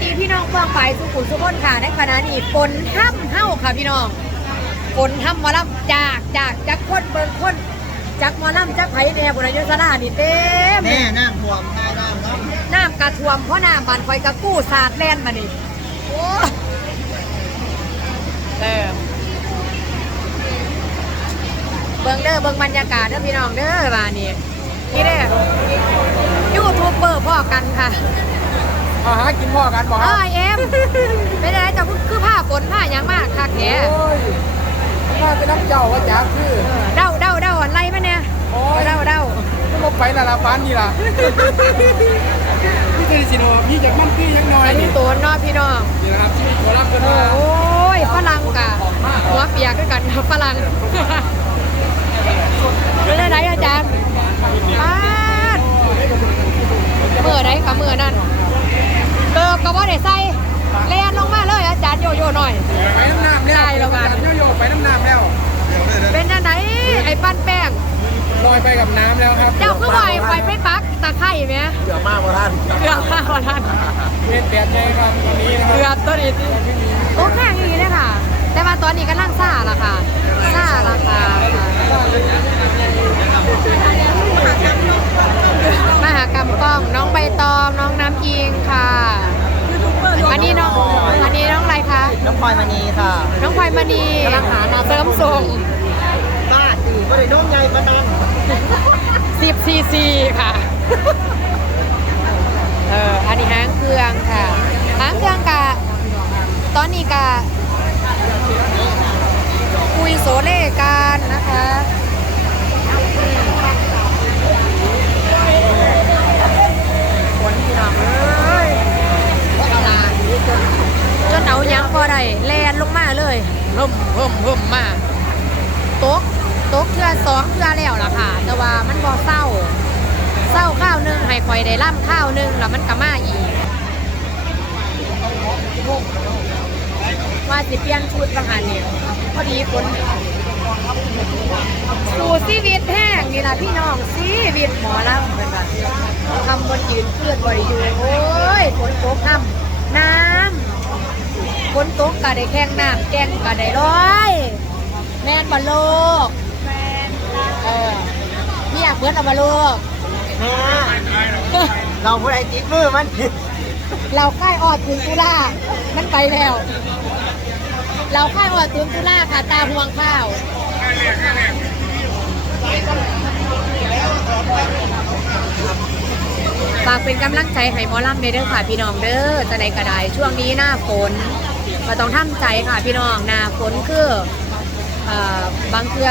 ดีพี่น้องฟังไปสุขุมสุขนค่ะในขณะนี้ฝนห้ำเฮ้าค่ะพี่น้องฝนห้ำหมาล่ำจากจากจากคนเบิ่งคนจากหมอลำจากไผ่แน่บุญยุสนานี่เต็มแม่น้ำท่วมใต้น้ำเนาะน้ำกระท่วมเพราะน้ำบานคอยกระกู้สาดแล่นมานี่โอ้เออเบิ่งเด้อเบิ่งบรรยากาศเด้อพี่น้องเด้อบ้านนี้นี่เด้อยูทูบเบอร์พ่อกันค่ะ อาหากินพ่อกันบอกเอ้ยเอ็มเป็นอะไรจะคือผ้าฝนผ้าหยังมากคักแท้โอ้ยน่าเป็นน้ำเจ้าว่าจ๋าคือเดาเดาเดาอะไรมาเนี่ยโอ้ยเดาเดาก็มาไปละละบ้านนี่ล่ะพี่เคยสิโนพี่จากมันพี่ยังน้อยอันนี้นี่ตัวน้อพี่น้องนี่นะครับที่ขอรับกันเอมาอโอ้ยฝรั่งกะหัวเปียกด้วยกันฝรั่งเป็นอะไรอาจารย์ปาดเมื่อใดกับเมื่อนั้นเกิบกับว่าได้ใส่เลียนลงมาเลยอาจารย์โยโย่หน่อย ไปน้ำน้ำแล้ว ได้แล้วกัน โยโย่ไปน้ำน้ำแล้ว เป็นอันไหนไอ้ปั้นแป้ง ลอยไปกับน้ำแล้วครับเจ้าคือบ่อยไปไปปักตะไคร่ไหมเกือบมากกว่าท่านเกือบมากกว่าท่านเม็ดแปดใจครับตอนนี้นะคเกือรับบตัวนี้สิโอ้แข่งอย่างนี้เลยค่ะ แต่ว่าตอนนี้ก็ล่างซ่าละค่ะซ่าละค่ะมหากรรมกล้องน้องใบตองน้องน้ำอิงค่ะอันนี้น้องอันนี้น้องอะไรคะน้องพลอยมณีค่ะ น้องพลอยมณีกำลังหามาเสริมส่งบ้าจี ก็เลยน้องใหญ่ปะนัน10ซีซีค่ะ เออ อันนี้หางเครื่องค่ะ หางเครื่องกะ ตอนนี้กะ คุยโซเล่กันนะคะอืมฝนพี่น้องเอ้ยกำลังจนเอาหยังพอได้แลนลงมาเลยเพิ่มเพิ่มเพิ่มมาตก ตกเทือสองเทือแล้วล่ะค่ะ แต่ว่ามันบ่เศร้าเศร้าข้าวหนึงให้คอยได้ล่ำข้าวหนึงแล้วมันก็มาอีกว่าสิเปลี่ยนชุดบางอันเนี่ยพอดีฝนสู่ชีวิตแห้งนี่ล่ะพี่น้องชีวิตหมอลำเป็นแบบทำบนยืนเพื่อนบริยูโอ้ยฝนตกน้ำน้ำฝนตกก็ได้แข่งน้ำแกงก็ได้ร้อย แม่นบอลโลกแม่นเออพี่อยาก เพื่อนเอามาโลกแม่เราผู้ใดจิตมือมัน เราค่ายออดถึงตุลามันไปแล้ว เราค่ายออดถึงตุลาค่ะตาห่วงข้าวฝากเป็นกำลังใจให้หมอลำเด้อค่ะพี่น้องเด้อจะไหนก็ได้ช่วงนี้หน้าฝนก็ต้องทำใจค่ะพี่น้องหน้าฝนคือเอ่อ บางเทื่อ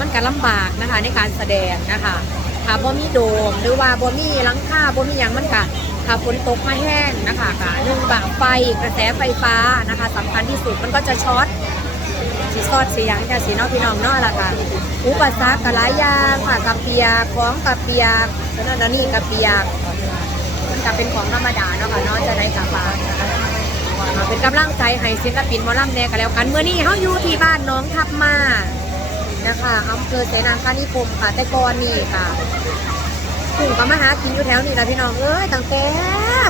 มันก็ลำบากนะคะในการแสดงนะคะถ้าบ่มีโดมหรือว่าบ่มีหลังคาบ่มีหยังมันก็ถ้าฝนตกมาแห้งนะคะก็เรื่องบางไฟกระแสไฟฟ้านะคะสำคัญที่สุดมันก็จะช็อตสีซอดสียงจะสีนอกพี่น้องนอกละค่ะอุปสรรคกหลายยางค่ะกับเปียกของกับเปียกแล้วนั่นนี่กับเปียกมันก็เป็นของธรรมดาเนาะค่ะเนาะจะได้กลับบ้านนะคะ เป็นกำลังใจให้ศิลปินหมอลำแน่กันแล้วกันเมื่อนี้เขาอยู่ที่บ้านน้องทับมานะคะอำเภอเสนาคานิคมค่ะแต่ก่อนนี่ค่ะถึงก็มาหากินอยู่แถวนี้แหละพี่น้องเอ้ยตั้งแต่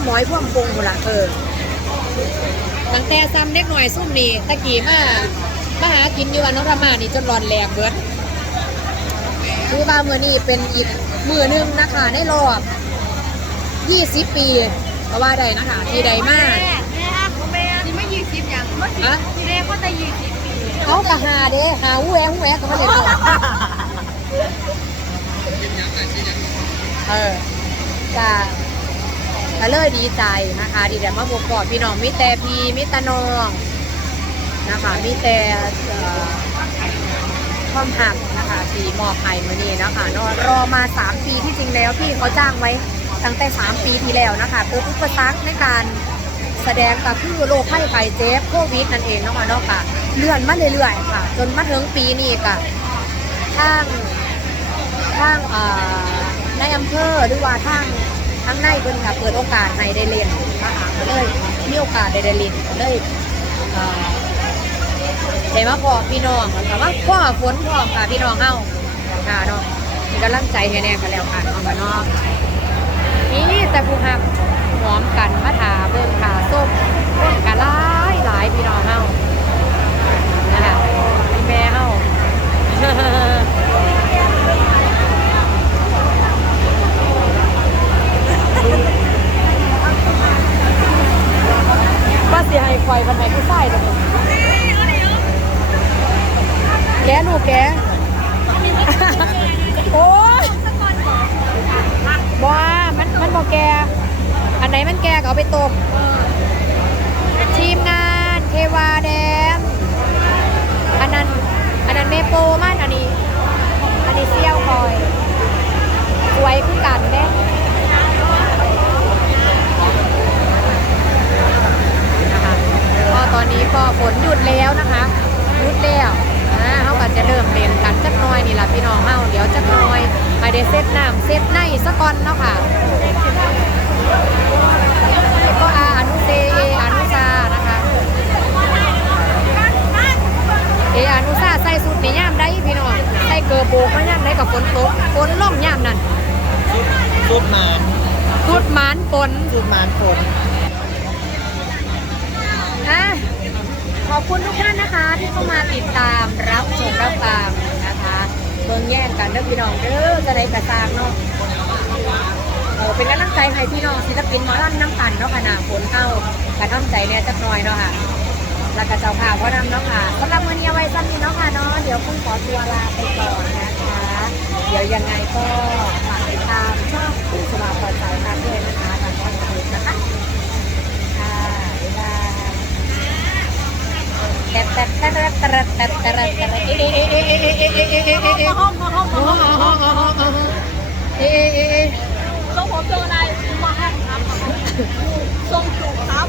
หมอยพ่วงปงหมดละเออตั้งแต่ซ้ำเด็กหน่อยซุ่มนี่ตะกี้มามาหากินอยู่วันนรมานี่จนร้อนแหลกเบิดคือว่ามือนี้เป็นอีกมือหนึงนะคะในรอบ 20 ปีก็ว่าได้นะคะ ที่ใดมาก ฮะทีแรกก็จะยี่สิบปีเขากะหาเด้หาหูแหวหูแหวก็มาเลยเออจ้าก็เลยดีใจนะคะที่ได้มาพบกอดพี่น้องมิแต่พี่มิตรน้องนะคะมิแต่เอ่อความหักนะคะสีมอบให้มือนี้นะคะเนอะรอมา 3 ปีที่จริงแล้วพี่เขาจ้างไว้ตั้งแต่ 3 ปีที่แล้วนะคะตัวอุปสรรคในการ แสดงกับคือโรคไข้ไข้เจ็บโควิดนั่นเองเนาะค่ะเนาะค่ะเลื่อนมาเรื่อยๆค่ะ จนมาถึงปีนี้ก็ทางทางเอ่อในอำเภอหรือว่าทางทางในเพิ่นค่ะเปิดโอกาสให้ได้เรียนนะคะก็เลยมีโอกาสได้ได้เรียนก็เลยเอ่อได้มาพอพี่น้องแต่ว่าพ่อฝนพร้อมค่ะพี่น้องเฮาค่ะเนาะมีกำลังใจให้แน่กันแล้วค่ะเนาะค่ะเนาะนี่แต่ผู้ฮัก หอมกันมาทาเบิ่งขาส้มต้นกลายหลายพี่น้องเฮานะคะพี่แม่เฮาว่าเสียให้คอยทำไมกูใส่ตรงนี้แกนูแกโอ้บ้ามันมันบอกแก อันไหนมันแก่ก็เอาไปต้มทีมงานเทวาแดมอันนั้นอันนั้นเมโปมันอันนี้ อันนี้เซี่ยวคอยสวยคือกันเด้นะคะก็ตอนนี้ก็ฝนหยุดแล้วนะคะหยุดแล้วอ่าเขาก็จะเริ่มเล่นกันจักน้อยนี่แหละพี่น้องเฮาเดี๋ยวจักน้อยไปได้เซตน้ำเซตในสะก่อนเนาะค่ะ ก็อาอนุเตเออนุซานะคะ เออนุซาใส่สุดในย่ามได้พี่น้องใส่เกอร์ โบกมาย่ามได้กับฝนตกฝนล่มย่ามนั่นสุดมานสุดหมานฝนสุดมานฝนอะขอบคุณทุกท่านนะคะที่เข้ามาติดตามรับชมรับฟังนะคะเบิ่งแย่งกันเด้อพี่น้องเด้อจะได้กระซางเนาะเออเป็นกำลังใจให้พี่น้องศิลปินหมอลำน้ำกันเนาะค่ะหนาฝนเข้ากระท่อมใจเนี่ยจักหน่อยเนาะค่ะ แล้วก็เจ้าค่ะพ่อนำน้องค่ะสำหรับวันนี้เอไว้สั้นนี้เนาะค่ะเนาะเดี๋ยวคงขอตัวลาไปก่อนนะคะ เดี๋ยวยังไงก็ฝากติดตามช่องอุสมาพรสายตามด้วยนะคะทางช่องยูทูบนะคะค่ะบ๊ายบายแต่แต่แต่แต่แต่แต่แต่ห้องห้องห้องห้องห้องห้องห้องเอ๊ะทรงผมทรงอะไรมาให้คตับทรงจุกครัต